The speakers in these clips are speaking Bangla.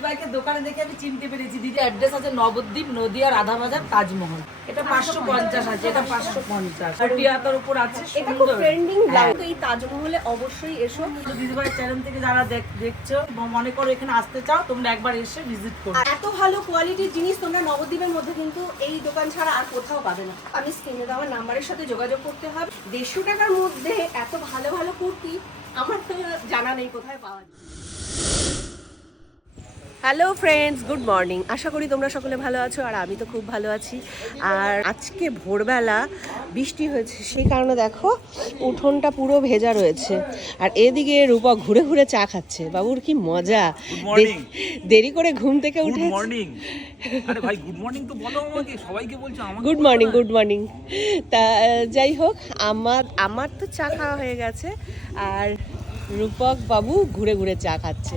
দিদিভাইকে দোকানে দেখে আমি চিনতে পেরেছি। দিদি অ্যাড্রেস আছে নবদ্বীপ নদিয়া রাধাবাজার তাজমহল। এটা পাঁচশো পঞ্চাশ আছে এটা পাঁচশো পঞ্চাশ। কোটি হাতার উপর আছে এটা খুব ট্রেন্ডিং হ্যাঁ। ব্লাউজ এই তাজমহলে অবশ্যই এসো। তো দিদিভাই চ্যানেল থেকে যারা দেখছ মনে করো এখানে আসতে চাও তোমরা একবার এসে ভিজিট করো। এত ভালো কোয়ালিটির জিনিস তোমরা নবদ্বীপের মধ্যে কিন্তু এই দোকান ছাড়া আর কোথাও পাবে না। আমি স্ক্রিনে দেওয়া নাম্বারের সাথে যোগাযোগ করতে হবে। দেড়শো টাকার মধ্যে এত ভালো ভালো কুর্তি আমার তো জানা নেই কোথায় পাওয়া যায়। হ্যালো ফ্রেন্ডস গুড মর্নিং আশা করি তোমরা সকলে ভালো আছো আর আমি তো খুব ভালো আছি। আর আজকে ভোরবেলা বৃষ্টি হয়েছে সেই কারণে দেখো উঠোনটা পুরো ভেজা রয়েছে। আর এদিকে রূপা ঘুরে ঘুরে চা খাচ্ছে। বাবুর কি মজা। দেরি করে ঘুম থেকে উঠে মর্নিং আরে ভাই গুড মর্নিং তো বলো আমাকে। সবাইকে বলছো আমাকে গুড মর্নিং গুড মর্নিং তা যাই হোক আমার আমার তো চা খাওয়া হয়ে গেছে। আর রূপক বাবু ঘুরে ঘুরে চা খাচ্ছে।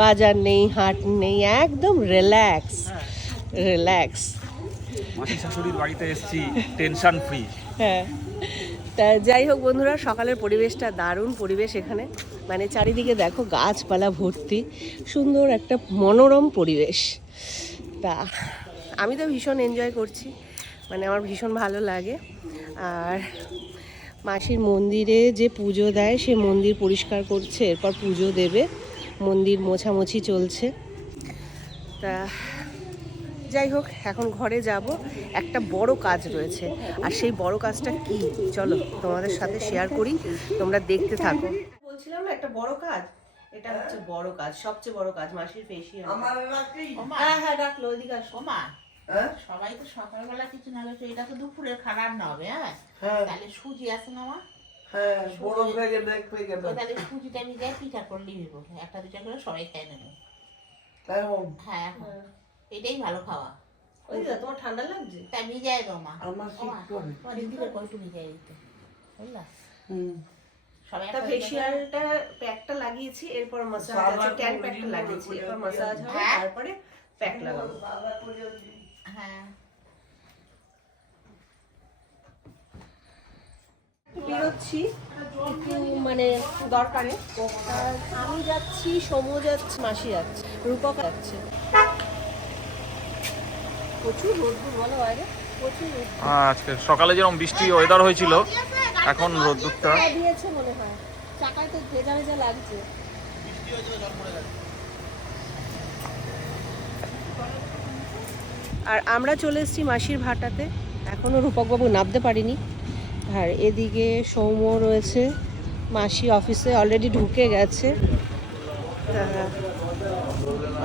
বাজার নেই হাট নেই একদম রিল্যাক্স রিল্যাক্স মাসি শাশুড়ির বাড়িতে এসেছি টেনশন ফ্রি হ্যাঁ। তা যাই হোক বন্ধুরা সকালের পরিবেশটা দারুণ পরিবেশ এখানে। মানে চারিদিকে দেখো গাছপালা ভর্তি সুন্দর একটা মনোরম পরিবেশ। তা আমি তো ভীষণ এনজয় করছি মানে আমার ভীষণ ভালো লাগে। আর মাসির মন্দিরে যে পুজো দেয় সে মন্দির পরিষ্কার করছে এরপর পুজো দেবে। মন্দির মোছামুছি চলছে। তা যাই হোক এখন ঘরে যাব। একটা বড় কাজ রয়েছে। আর সেই বড় কাজটা কি? চলো তোমাদের সাথে শেয়ার করি। তোমরা দেখতে থাকো। বলছিলাম না একটা বড় কাজ? এটা হচ্ছে বড় কাজ সবচেয়ে বড় কাজ মাসির ফেসিয়াল হ্যাঁ হ্যাঁ ডাকলো ওইদিকে আসো। সবাই তো সকালবেলা কিছু না হলে এটা তো দুপুরের খাবার না হবে হ্যাঁ? তাহলে সুজি আছে না মা? ওই তাহলে সুজিটা আমি যাই পিঠা করলেই হইব একটা দুটা করে সবাই খাই নেব। হ্যাঁ এটাই ভালো খাওয়া। ওই দিদা তোমার ঠান্ডা লাগছে? তাই ভিজাই গো মা। ওমা, তোমার দিদিকে কইটু ভিজাই দিতে বুঝলা? সবাই তা একটা প্যাকটা লাগিয়েছি এরপর মাসাজ আছে ট্যান প্যাকটা লাগিয়েছি এরপর মাসাজ হবে হ্যাঁ। তারপরে প্যাক লাগাবো। হ্যাঁ। একটু বেরোচ্ছি একটু মানে দরকারে। আমি যাচ্ছি সমু যাচ্ছে মাসি যাচ্ছে রূপক যাচ্ছে। প্রচুর রোদ্দুর বলো বাইরে প্রচুর আজকে সকালে যেরকম বৃষ্টি ওয়েদার হয়েছিল এখন রোদ্দুরটা হ্যাঁ, দিয়েছে মনে হয়। চাকায় তো ভেজা ভেজা লাগছে। আর আমরা চলে এসেছি মাসির ভাটাতে। এখনও রূপকবাবু নামতে পারিনি। আর এদিকে সৌম্য রয়েছে। মাসি অফিসে অলরেডি ঢুকে গেছে।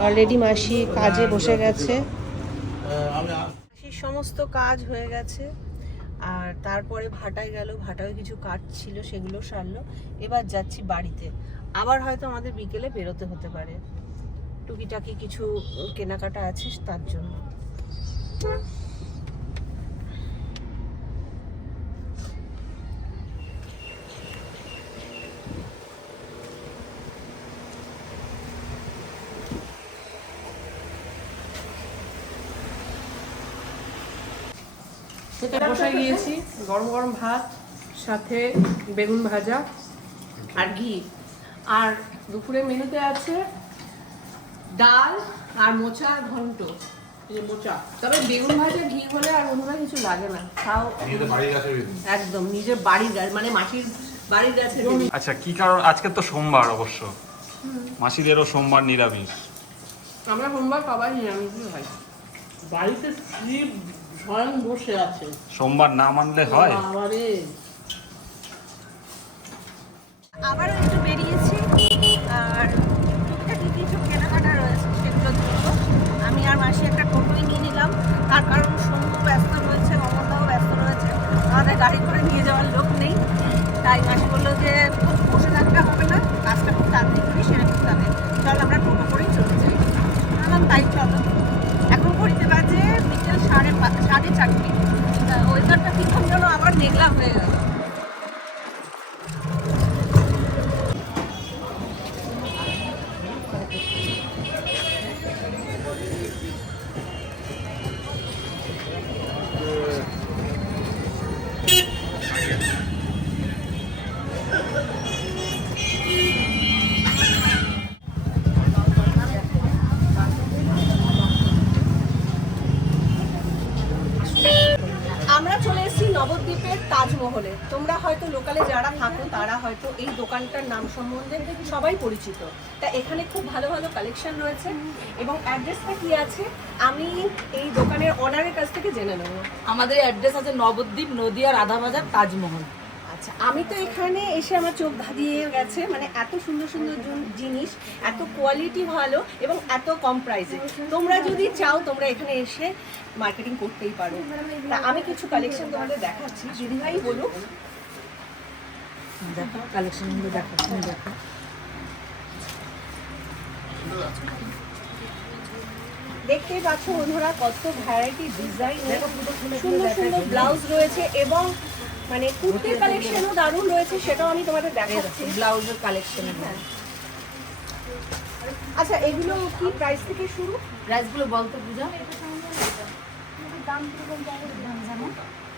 অলরেডি মাসি কাজে বসে গেছে। মাসির সমস্ত কাজ হয়ে গেছে। আর তারপরে ভাটায় গেল। ভাটায় কিছু কাজ ছিল, সেগুলো সারলো। এবার যাচ্ছি বাড়িতে। আবার হয়তো আমাদের বিকেলে বেরোতে হতে পারে। টুকিটাকি কিছু কেনাকাটা আছে তার জন্য। সেটা গিয়েছি গরম গরম ভাত, সাথে বেগুন ভাজা আর ঘি। আর দুপুরে মেনুতে আছে ডাল আর মোচা ঘন্ট। মোচা। তবে বেগুন ভাজা ঘি হলে আর অন্য কিছু লাগে না। খাও একদম নিজের বাড়ির গাছ মানে মাটির বাড়ির গাছের আচ্ছা কি কারণ? আজকে তো সোমবার অবশ্য। মাসিদেরও সোমবার নিরামিষ। আমরা সোমবার সবাই নিরামিষ হয় বাড়িতে স্ত্রী স্বয়ং বসে আছে। সোমবার না মানলে হয়? বাবারে। আবারও একটু বেরিয়েছি। আর টুকিটাকি কিছু কেনাকাটা রয়েছে সেগুলো দেখব মাসি একটা টোটোই নিয়ে নিলাম। তার কারণ সমু ব্যস্ত রয়েছে অমরদাও ব্যস্ত রয়েছে। আমাদের গাড়ি করে নিয়ে যাওয়ার লোক নেই। তাই মাসি বলল যে তাজমহলে তোমরা হয়তো লোকালে যারা থাকো, তারা হয়তো এই দোকানটার নাম সম্বন্ধে সবাই পরিচিত। তা এখানে খুব ভালো ভালো কালেকশন রয়েছে এবং অ্যাড্রেসটা কি আছে? আমি এই দোকানের অনারের কাছ থেকে জেনে নেব। আমাদের অ্যাড্রেস আছে নবদ্বীপ নদিয়া রাধাবাজার তাজমহল। আচ্ছা আমি তো এখানে এসে আমার চোখ ধাঁধিয়ে গেছে মানে এত সুন্দর সুন্দর জিনিস এত কোয়ালিটি ভালো এবং এত কম প্রাইসে তোমরা যদি চাও তোমরা এখানে এসে মার্কেটিং করতেই পারো। তা আমি কিছু কালেকশন তোমাদের দেখাচ্ছি। দিদিভাই বলুক দেখো কালেকশনগুলো দেখো তুমি দেখো। দেখতেই পাচ্ছ বন্ধুরা কত ভ্যারাইটি ডিজাইন সুন্দর সুন্দর ব্লাউজ রয়েছে এবং মানে কুর্তির কালেকশনও দারুণ রয়েছে সেটাও আমি তোমাদের দেখাচ্ছি। ব্লাউজের কালেকশন আচ্ছা এগুলো কি প্রাইস থেকে শুরু? প্রাইসগুলো বলতো পূজা।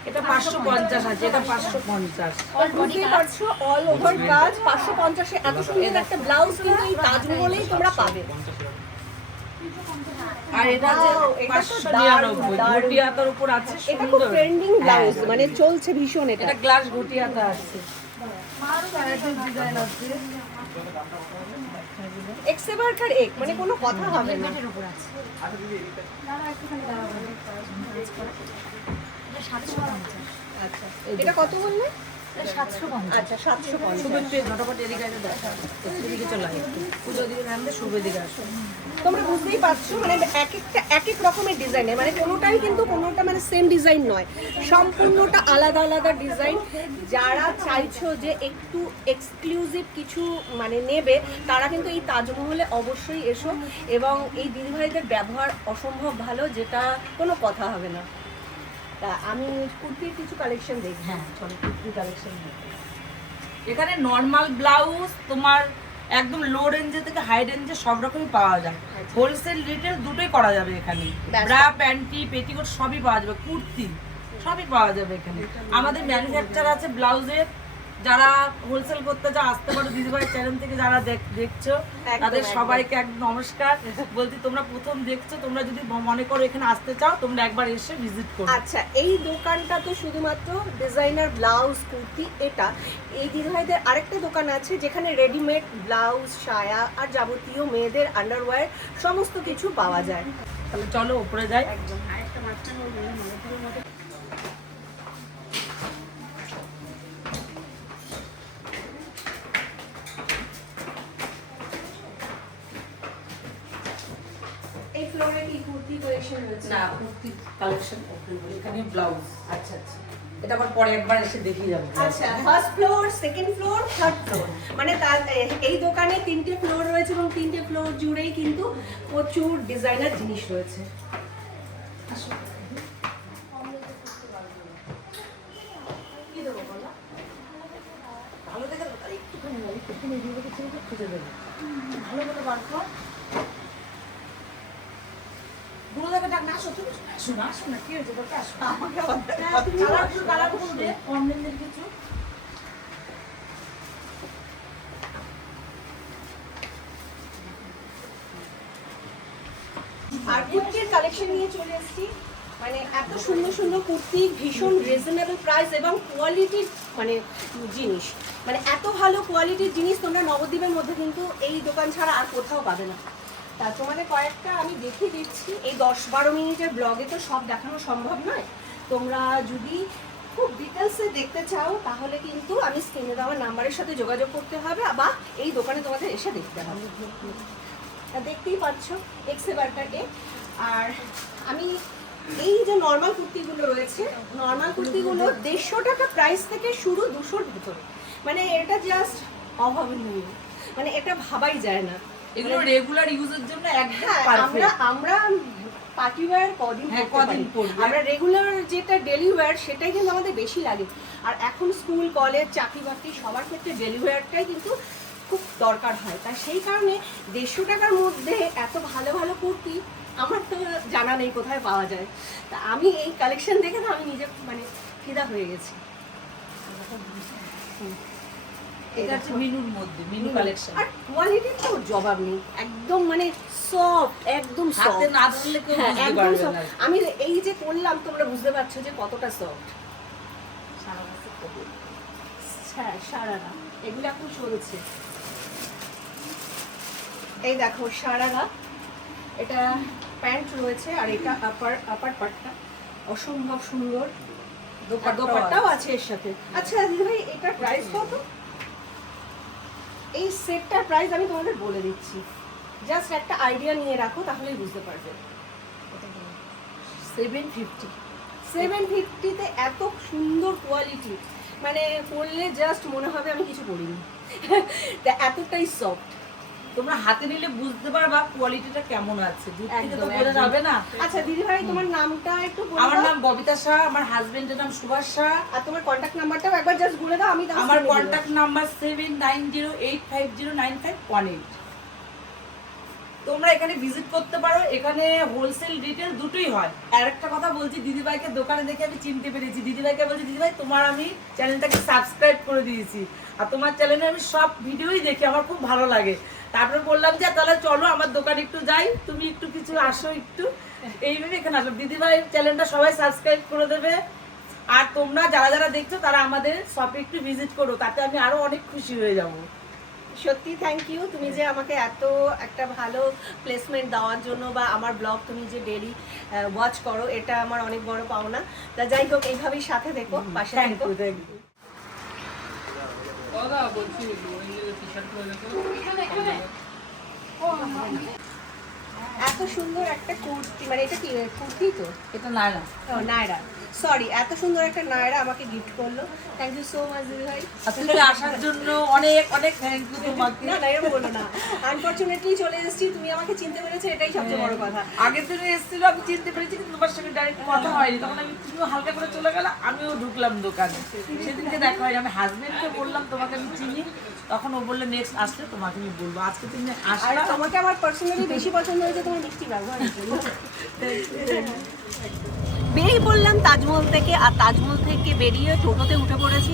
এটা পাঁচশো পঞ্চাশ আছে এটা পাঁচশো পঞ্চাশ। বুঝতেই পারছ অল ওভার কাজ পাঁচশো পঞ্চাশে এত সুন্দর একটা ব্লাউজ কিন্তু এই তাজমহলেই তোমরা পাবে। আর এটা আছে Wow, এটা তো পাঁচশো দারুণ, নিরানব্বই। দারুণ। ঘটি হাতার উপর আছে এটা খুব ট্রেন্ডিং ব্লাউজ মানে চলছে ভীষণ এটা। এটা গ্লাস ঘটি হাতা আসছে ডিজাইন আছে এক্সে বার্কার এক মানে কোনো কথা হবে না। কত বললে? আচ্ছা আসো। তোমরা বুঝতেই পারছ মানে এক একটা এক এক রকমের ডিজাইনের মানে কোনোটাই কিন্তু কোনোটা মানে সেম ডিজাইন নয়। সম্পূর্ণটা আলাদা আলাদা ডিজাইন যারা চাইছো যে একটু এক্সক্লুসিভ কিছু মানে নেবে তারা কিন্তু এই তাজমহলে অবশ্যই এসো। এবং এই দিদিভাইদের ব্যবহার অসম্ভব ভালো যেটা কোনো কথা হবে না। তা আমি কুর্তির কিছু কালেকশন দেখি। হ্যাঁ। চলো কুর্তির কালেকশন এখানে নর্মাল ব্লাউজ তোমার একদম লো রেঞ্জে থেকে হাই রেঞ্জে সব রকমই পাওয়া যায়। হোলসেল রিটেল দুটোই করা যাবে এখানে। ব্রা প্যান্টি পেটিকোট সবই পাওয়া যাবে। কুর্তি সবই পাওয়া যাবে এখানে। আমাদের ম্যানুফ্যাকচার আছে ব্লাউজের যারা হোলসেল করতে যা আসতে পারো দিদিভাই চ্যানেল থেকে যারা দেখছ একদম, তাদের একদম। সবাইকে এক নমস্কার। বলছি তোমরা প্রথম দেখছ তোমরা যদি মনে করো এখানে আসতে চাও তোমরা একবার এসে ভিজিট করো। আচ্ছা এই দোকানটা তো শুধুমাত্র ডিজাইনার ব্লাউজ কুর্তি এটা। এই দিদিভাইদের আরেকটা দোকান আছে যেখানে রেডিমেড ব্লাউজ সায়া আর যাবতীয় মেয়েদের আন্ডারওয়্যার সমস্ত কিছু পাওয়া যায়। তাহলে চলো উপরে যাই। এই ফ্লোরে কি কুর্তি কালেকশন রয়েছে না কুর্তি কালেকশন এখানে ব্লাউজ আচ্ছা আচ্ছা। এটা আবার পরে একবার এসে দেখিয়ে যাব। আচ্ছা first floor second floor third floor মানে তার এই দোকানে তিনটে ফ্লোর রয়েছে এবং তিনটে ফ্লোর জুড়েই কিন্তু প্রচুর ডিজাইনার জিনিস রয়েছে। ভালো দেখে দাও, তাহলে একটুখানি না, একটুখানি এদিকে ওদিকে ছেড়ে দাও, খুঁজে দেবে ভালো করে বার কর গুলো ডাক না আসো তুমি আসো না আসো না কি হয়েছে? তোকে আসো আমাকে আবার তুমি কালার কালার করবে কম রেঞ্জের কিছু। আর কুর্তির কালেকশন নিয়ে চলে এসেছি। মানে এত সুন্দর সুন্দর কুর্তি ভীষণ রিজনেবল প্রাইস এবং কোয়ালিটির মানে জিনিস। মানে এত ভালো কোয়ালিটির জিনিস তোমরা নবদ্বীপের মধ্যে কিন্তু এই দোকান ছাড়া আর কোথাও পাবে না। তা তোমাদের কয়েকটা আমি দেখিয়ে দিচ্ছি। এই দশ বারো মিনিটের ব্লগে তো সব দেখানো সম্ভব নয়। তোমরা যদি খুব ডিটেলসে দেখতে চাও, তাহলে কিন্তু আমি স্ক্রিনে দেওয়া নাম্বারের সাথে যোগাযোগ করতে হবে বা এই দোকানে তোমাদের এসে দেখতে হবে। দেখতেই পাচ্ছ এক্সে বার্কারকে আর আমি এই যে নর্মাল কুর্তিগুলো রয়েছে নর্মাল কুর্তিগুলো দেড়শো টাকা প্রাইস থেকে শুরু দুশোর ভিতরে। মানে এটা জাস্ট অভাবনীয়। মানে এটা ভাবাই যায় না। এগুলো রেগুলার ইউজের জন্য একদম হ্যাঁ আমরা আমরা পার্টি ওয়্যার কদিন হ্যাঁ, কদিন। আমরা রেগুলার যেটা ডেলি ওয়্যার সেটাই কিন্তু আমাদের বেশি লাগে। আর এখন স্কুল কলেজ চাকরি বাকরি সবার ক্ষেত্রে ডেলি ওয়্যারটাই কিন্তু খুব দরকার হয়। তাই সেই কারণে দেড়শো টাকার মধ্যে এত ভালো ভালো কুর্তি আমার তো জানা নেই কোথায় পাওয়া যায়। তা আমি এই কালেকশন দেখে না আমি নিজে মানে ফিদা হয়ে গেছি। এটা হচ্ছে মিনুর মধ্যে মিনু কালেকশন আর কোয়ালিটির তো জবাব নেই। একদম মানে সফট একদম হাতে না ধরলে কেউ হ্যাঁ বুঝতে পারবে না। আমি এই যে করলাম তোমরা বুঝতে পারছ যে কতটা সফট হ্যাঁ সারারা এগুলো এখন চলছে এই দেখো সারারা এটা প্যান্ট রয়েছে আর এটা আপার আপার পাটটা অসম্ভব সুন্দর। দোপাট্টাও আছে এর সাথে। আচ্ছা দিদিভাই এটার প্রাইস কত? এই সেটটার প্রাইস আমি তোমাদের বলে দিচ্ছি। জাস্ট একটা আইডিয়া নিয়ে রাখো তাহলেই বুঝতে পারবে। সেভেন ফিফটি সেভেন ফিফটিতে এত সুন্দর কোয়ালিটি মানে পরলে জাস্ট মনে হবে আমি কিছু পরিনি তা এতটাই সফট তোমরা হাতে নিলে বুঝতে পারবা কোয়ালিটিটা কেমন আছে। দূর থেকে তো বোঝা যাবে না। আচ্ছা দিদি ভাই তোমার নামটা একটু আমার নাম ববিতা শাহ আমার হাজবেন্ডের নাম সুভাষ শাহ। আর তোমার কন্ট্যাক্ট বলে দাও আমি আমার। Contact number seven nine zero eight five zero nine five one eight তোমরা এখানে ভিজিট করতে পারো এখানে হোলসেল রিটেল দুটোই হয়। আর একটা কথা বলছি দিদিভাইকে দোকানে দেখে আমি চিনতে পেরেছি। দিদিভাইকে বলছি দিদিভাই তোমার আমি চ্যানেলটাকে সাবস্ক্রাইব করে দিয়েছি। আর তোমার চ্যানেলে আমি সব ভিডিওই দেখি আমার খুব ভালো লাগে। তারপরে বললাম যে তাহলে চলো আমার দোকানে একটু যাই তুমি একটু কিছু আসো একটু। এইভাবে এখানে আসো দিদিভাই চ্যানেলটা সবাই সাবস্ক্রাইব করে দেবে। আর তোমরা যারা যারা দেখছ তারা আমাদের শপে একটু ভিজিট করো তাতে আমি আরও অনেক খুশি হয়ে যাব। সত্যি থ্যাংক ইউ তুমি যে আমাকে এত একটা ভালো প্লেসমেন্ট দেওয়ার জন্য বা আমার ব্লগ তুমি যে ডেলি ওয়াচ করো এটা আমার অনেক বড় পাওনা। তা যাই হোক এইভাবেই সাথে দেখো পাশে থ্যাংক থেকো ইউ থ্যাংক ইউ দাদা বলছি ওয়েঙ্গেলের টি শার্ট করে দেখো এত সুন্দর একটা কুর্তি মানে এটা কি কুর্তি তো? এটা নাই না ও, নায়রা। সরি এত সুন্দর একটা নায়রা আমাকে গিফট করল। থ্যাংক ইউ সো মাচ দিদি ভাই। আজকে আসার জন্য অনেক অনেক থ্যাংক ইউ তোমাকে। না না এরকম বলো না। আনফর্চুনেটলি চলে এসেছি তুমি আমাকে চিনতে পেরেছ এটাই সবচেয়ে বড় কথা। আগের দিনে এসেছিল আমি চিনতে পেরেছি কিন্তু তোমার সঙ্গে ডাইরেক্ট কথা হয়নি। তখন আমি তুমিও হালকা করে চলে গেল আমিও ঢুকলাম দোকানে। সেদিনকে দেখা হয়নি। আমি হাজবেন্ডকে বললাম তোমাকে আমি চিনি। তখন ও বললে নেক্সট আসলে তোমাকে আমি বলব। আজকে তুমি আসলে তোমাকে আমার পার্সোনালি বেশি পছন্দ হয়েছে তোমার বেরিয়ে পড়লাম তাজমহল থেকে, আর তাজমহল থেকে বেরিয়ে টোটোতে উঠে পড়েছি।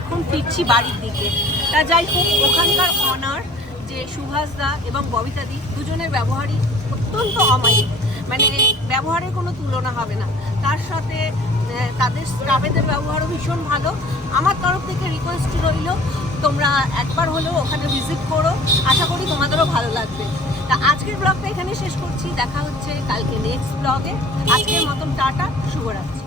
এখন ফিরছি বাড়ির দিকে। তা যাই হোক, ওখানকার অনার যে সুভাষ দা এবং ববিতা দি দুজনের ব্যবহারই অত্যন্ত অমায়িক। মানে ব্যবহারের কোনো তুলনা হবে না। তার সাথে তাদের স্টাফেদের ব্যবহারও ভীষণ ভালো। আমার তরফ থেকে রিকোয়েস্ট রইল তোমরা একবার হলেও ওখানে ভিজিট করো। আশা করি তোমাদেরও ভালো লাগবে। তা আজকের ব্লগটা এখানে শেষ করছি। দেখা হচ্ছে কালকে নেক্সট ব্লগে আজকের মতন টাটা। শুভরাত্রি।